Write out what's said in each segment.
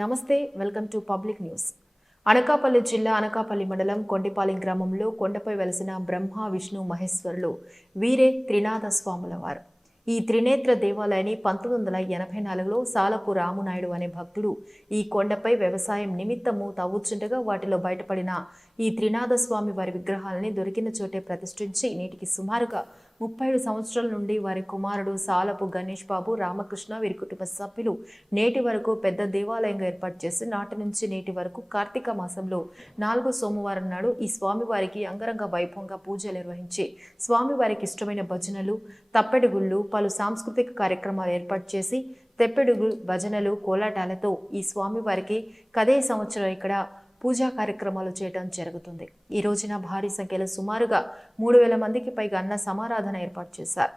నమస్తే welcome to public news. Anakapalli జిల్లా అనకాపల్లి మండలం కొండిపాలెం గ్రామంలో కొండపై వెలసిన బ్రహ్మ విష్ణు మహేశ్వరులు వీరే త్రినాథ స్వాముల వారు. ఈ త్రినేత్ర దేవాలయాన్ని పంతొమ్మిది వందల ఎనభై నాలుగులో సాలపు రామునాయుడు అనే భక్తుడు ఈ కొండపై వ్యవసాయం నిమిత్తము తవ్వుచుండగా వాటిలో బయటపడిన ఈ త్రినాథస్వామి వారి విగ్రహాలని దొరికిన చోటే ప్రతిష్ఠించి నేటికి సుమారుగా ముప్పై ఏడు సంవత్సరాల నుండి వారి కుమారుడు సాలపు గణేష్ బాబు రామకృష్ణ వీరి కుటుంబ సభ్యులు నేటి వరకు పెద్ద దేవాలయంగా ఏర్పాటు చేసి నాటి నుంచి నేటి వరకు కార్తీక మాసంలో నాలుగో సోమవారం నాడు ఈ స్వామివారికి అంగరంగ వైభవంగా పూజలు నిర్వహించి స్వామివారికి ఇష్టమైన భజనలు తప్పెడుగుళ్ళు పలు సాంస్కృతిక కార్యక్రమాలు ఏర్పాటు చేసి తెప్పెడుగు భజనలు కోలాటాలతో ఈ స్వామివారికి కదే సంవత్సరం ఇక్కడ పూజా కార్యక్రమాలు చేయడం జరుగుతుంది. ఈ రోజున భారీ సంఖ్యలో సుమారుగా మూడు వేల మందికి పైగా అన్న సమారాధన ఏర్పాటు చేశారు.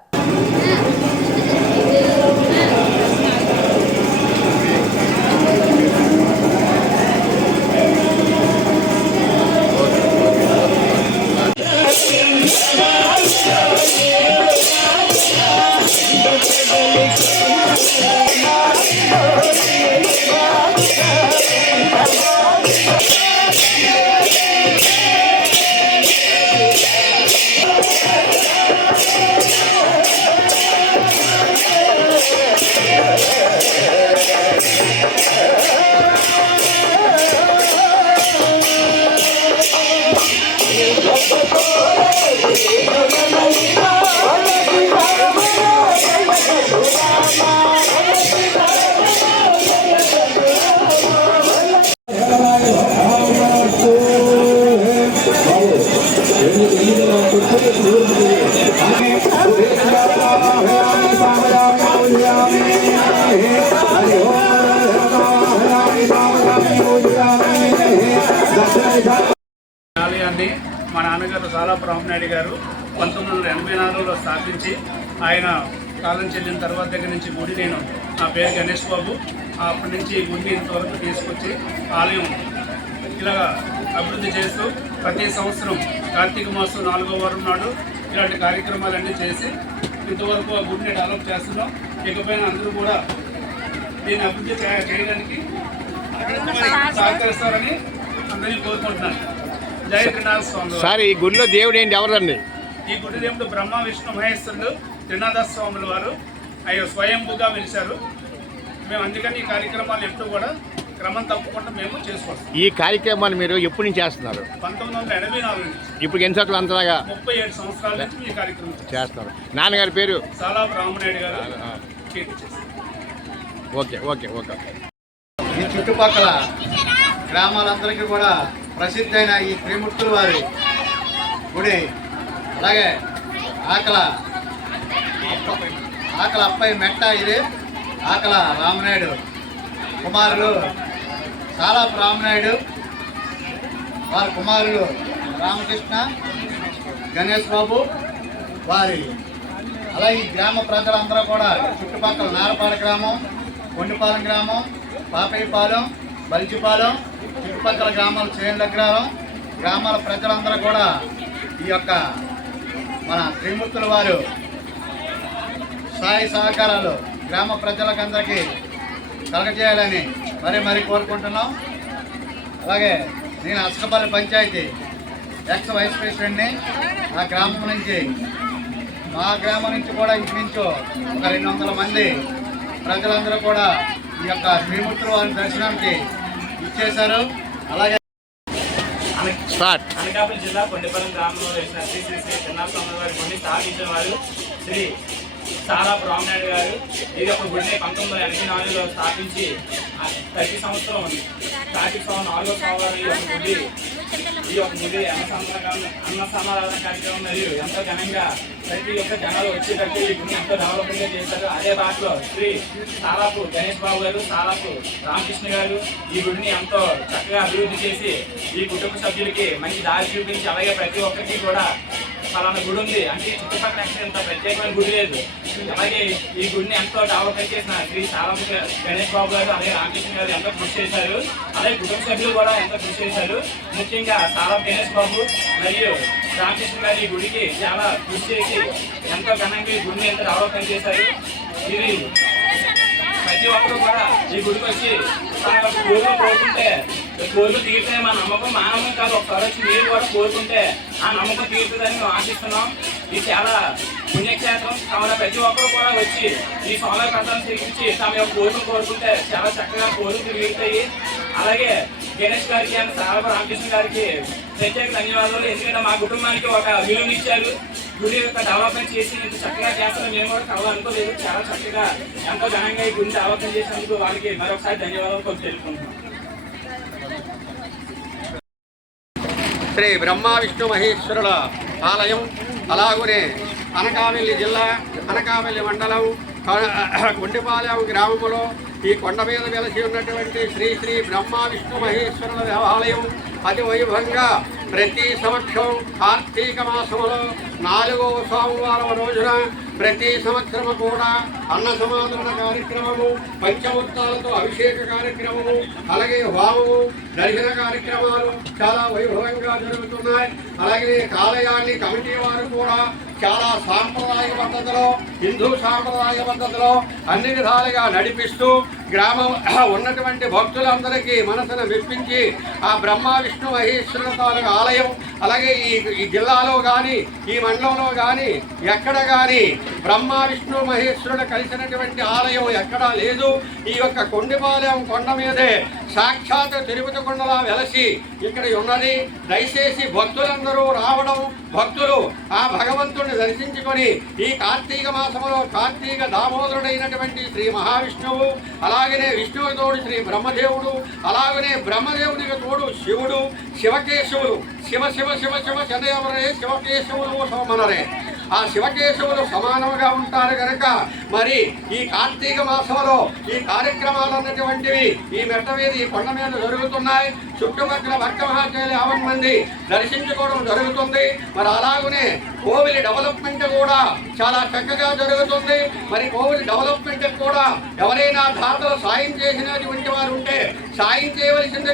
ఆలయాన్ని మా నాన్నగారు సాలాపు రామనాయుడు గారు పంతొమ్మిది వందల ఎనభై నాలుగులో స్థాపించి ఆయన కాలం చెల్లిన తర్వాత దగ్గర నుంచి గుడి నేను నా పేరు గణేష్ బాబు. అప్పటి నుంచి ఈ గుడిని ఇంతవరకు తీసుకొచ్చి ఆలయం ఇలా అభివృద్ధి చేస్తూ ప్రతి సంవత్సరం కార్తీక మాసం నాలుగో వారం నాడు ఇలాంటి కార్యక్రమాలన్నీ చేసి ఇంతవరకు ఆ గుడిని డెవలప్ చేస్తున్నాం. ఇకపైన అందరూ కూడా దీన్ని అభివృద్ధి చేయ- చేయడానికి సహకరిస్తారని అందరినీ కోరుకుంటున్నాను. జై త్రినాథ స్వామి. సార్ ఈ గుడిలో దేవుడు ఏంటి? ఎవరండి? ఈ గుడి దేవుడు బ్రహ్మ విష్ణు మహేశ్వరులు త్రినాథ స్వాముల వారు. అయ్యో స్వయంభుగా వెలిశారు మేము అందుకని ఈ కార్యక్రమాలు ఎప్పుడు కూడా క్రమం తప్పకుండా మేము చేసుకొస్తాం ఈ కార్యక్రమాన్ని మీరు ఎప్పటి నుంచి చేస్తున్నారు? పంతొమ్మిది వందల ఎనభై నాలుగు నుంచి. ఇప్పుడు ఎన్ని సంవత్సరాలు అంతలాగా? ముప్పై ఏడు సంవత్సరాల నుంచి ఈ కార్యక్రమం చేస్తాం. చేస్తున్నారు. నాన్నగారి పేరు? సాలాపు రామనాయుడు గారు చేస్తారు. Okay okay okay. ఈ చుట్టుపక్కల గ్రామాలందరికీ కూడా ప్రసిద్ధైన ఈ త్రిమూర్తుల వారి గుడి. అలాగే ఆకల ఆకల అప్పయ్య మెట్ట ఇది. ఆకల రామనాయుడు కుమారులు చాలా రామనాయుడు వారి కుమారులు రామకృష్ణ గణేష్ బాబు వారి అలాగే ఈ గ్రామ ప్రజలందరూ కూడా చుట్టుపక్కల నారపాడ గ్రామం కొండిపాలెం గ్రామం పాపయ్యపాలెం బలిచిపాలెం చుట్టుపక్కల గ్రామాలు చేనుల గ్రామం గ్రామాల ప్రజలందరూ కూడా ఈ యొక్క మన త్రిమూర్తుల వారు సాయి సహకారాలు గ్రామ ప్రజలకందరికీ కలగజేయాలని మరీ మరీ కోరుకుంటున్నాం. అలాగే నేను అసకపల్లి పంచాయతీ ఎక్స్ వైస్ ప్రెసిడెంట్ని ఆ గ్రామం నుంచి మా గ్రామం నుంచి కూడా ఇంచుమించు ఒక రెండు వందల మంది ప్రజలందరూ కూడా ఈ యొక్క శ్రీమూర్తుల వారి దర్శనానికి ఇచ్చేశారు. అలాగే స్టార్ట్. అనకాపల్లి జిల్లా కొండపల్లి గ్రామంలో వేసిన శ్రీ శ్రీ శ్రీ చిన్నస్వామి వారి గుడిని స్థాపించిన వారు శ్రీ సారాపు రామనాయుడు గారు ఇది ఒక గుడిని పంతొమ్మిది వందల ఎనభై నాలుగులో స్థాపించి ప్రతి సంవత్సరం కార్తీక సంవత్సరం నాలుగో సంవత్సరం గుడి ఈ యొక్క గుడి అన్న సమాధాన కార్యక్రమం మరియు ఎంతో ఘనంగా ప్రతి ఒక్క జనాలు వచ్చేటట్టు ఈ గుడిని ఎంతో డెవలప్మెంట్ చేశారు. అదే భాషలో శ్రీ సాలాపు గణేష్ బాబు గారు సాలాపు రామకృష్ణ గారు ఈ గుడిని ఎంతో చక్కగా అభివృద్ధి చేసి ఈ కుటుంబ సభ్యులకి మంచి దారి చూపించి అలాగే ప్రతి ఒక్కరికి కూడా ఫలానా గుడి ఉంది. అంటే చుట్టుపక్కల ఎంత ప్రత్యేకమైన గుడి లేదు. అలాగే ఈ గుడిని ఎంతో డెవలప్మెంట్ చేసిన శ్రీ సాలం గణేష్ బాబు గారు అలాగే రామకృష్ణ గారు ఎంతో కృషి చేశారు. అలాగే కుటుంబ సభ్యులు కూడా ఎంతో కృషి చేశారు. ముఖ్యంగా సాలం గణేష్ బాబు మరియు రామకృష్ణ గారు ఈ గుడికి చాలా కృషి చేసి ఎంతో ఘనంగా ఈ గుడిని ఎంతో డెవలప్మెంట్ చేశారు. ఇది ప్రతి ఒక్కరు కూడా ఈ గుడికి వచ్చి తన యొక్క పోతుంటే కోరుకుంటే కోరిక తీరుతాయి మా నమ్మకం. మా నమ్మకం కాదు ఒకసారి వచ్చి మీరు కూడా కోరుకుంటే ఆ నమ్మకం తీరుతుందని మేము ఆశిస్తున్నాం. ఇది చాలా పుణ్యక్షేత్రం. కావున ప్రతి ఒక్కరు కూడా వచ్చి ఈ సోమవారి కథను స్వీకరించి తమ యొక్క కోరికలు కోరుకుంటే చాలా చక్కగా కోరికలు తీరుతాయి. అలాగే గణేష్ గారికి అండ్ సారభ రామకృష్ణ గారికి ప్రత్యేక ధన్యవాదాలు. ఎందుకంటే మా కుటుంబానికి ఒక విలువనిచ్చారు గుడి యొక్క డెవలప్మెంట్ చేసి ఇంత చక్కగా చేస్తారని మేము కూడా కలవాలనుకోలేదు చాలా చక్కగా ఎంతో ఘనంగా ఈ గుడిని డెవలప్మెంట్ చేసినందుకు వారికి మరొకసారి ధన్యవాదాలు. కొంచెం తెలుపుకుంటున్నాం శ్రీ బ్రహ్మ విష్ణు మహేశ్వరుల ఆలయం అలాగనే అనకావెల్లి జిల్లా అనకావెల్లి మండలం గుండెపాలెం గ్రామంలో గ్రామములో ఈ కొండ మీద వెలసి ఉన్నటువంటి శ్రీ శ్రీ బ్రహ్మ విష్ణు మహేశ్వరుల దేవాలయం అతి వైభవంగా ప్రతి సంవత్సరం కార్తీక మాసములో నాలుగవ సోమవారం రోజున ప్రతి సంవత్సరము కూడా అన్న సమాధాన కార్యక్రమము పంచవృత్తాలతో అభిషేక కార్యక్రమము అలాగే వామము దర్శన కార్యక్రమాలు చాలా వైభవంగా జరుగుతున్నాయి. అలాగే కాలయాన్ని కమిటీ వారు కూడా చాలా సాంప్రదాయ పద్ధతిలో హిందూ సాంప్రదాయ పద్ధతిలో అన్ని విధాలుగా నడిపిస్తూ గ్రామం ఉన్నటువంటి భక్తులందరికీ మనసును మెప్పించి ఆ బ్రహ్మ విష్ణు మహేశ్వరుల తాలూకు ఆలయం అలాగే ఈ ఈ జిల్లాలో కానీ ఈ మండలంలో కానీ ఎక్కడ కానీ బ్రహ్మ విష్ణు మహేశ్వరుడు కలిసినటువంటి ఆలయం ఎక్కడా లేదు. ఈ యొక్క కొండిపాలెం కొండ మీదే సాక్షాత్ తిరుపతి కొండలా వెలసి ఇక్కడ ఉన్నది. దయచేసి భక్తులందరూ రావడం భక్తులు ఆ భగవంతుడిని దర్శించుకొని ఈ కార్తీక మాసంలో కార్తీక దామోదరుడైనటువంటి శ్రీ మహావిష్ణువు అలాగనే విష్ణువు తోడు శ్రీ బ్రహ్మదేవుడు అలాగనే బ్రహ్మదేవునికి తోడు శివుడు శివకేశవులు. శివ శివ శివ శివ శదేవరే శివకేశవులు సోమనరే. ఆ శివకేశవులు సమానముగా ఉంటారు కనుక మరి ఈ కార్తీక మాసంలో ఈ కార్యక్రమాలు అన్నటువంటివి ఈ మెట్ట మీద ఈ కొండ మీద జరుగుతున్నాయి. చుట్టుపక్కల భక్త మహాశైలి యాభై మంది దర్శించుకోవడం జరుగుతుంది. మరి అలాగనే కోవిలి డెవలప్మెంట్ కూడా చాలా చక్కగా జరుగుతుంది. మరి కోవిలి డెవలప్మెంట్ కూడా ఎవరైనా దాతలు సాయం చేసినటువంటి వారు ఉంటే సాయం చేయవలసింది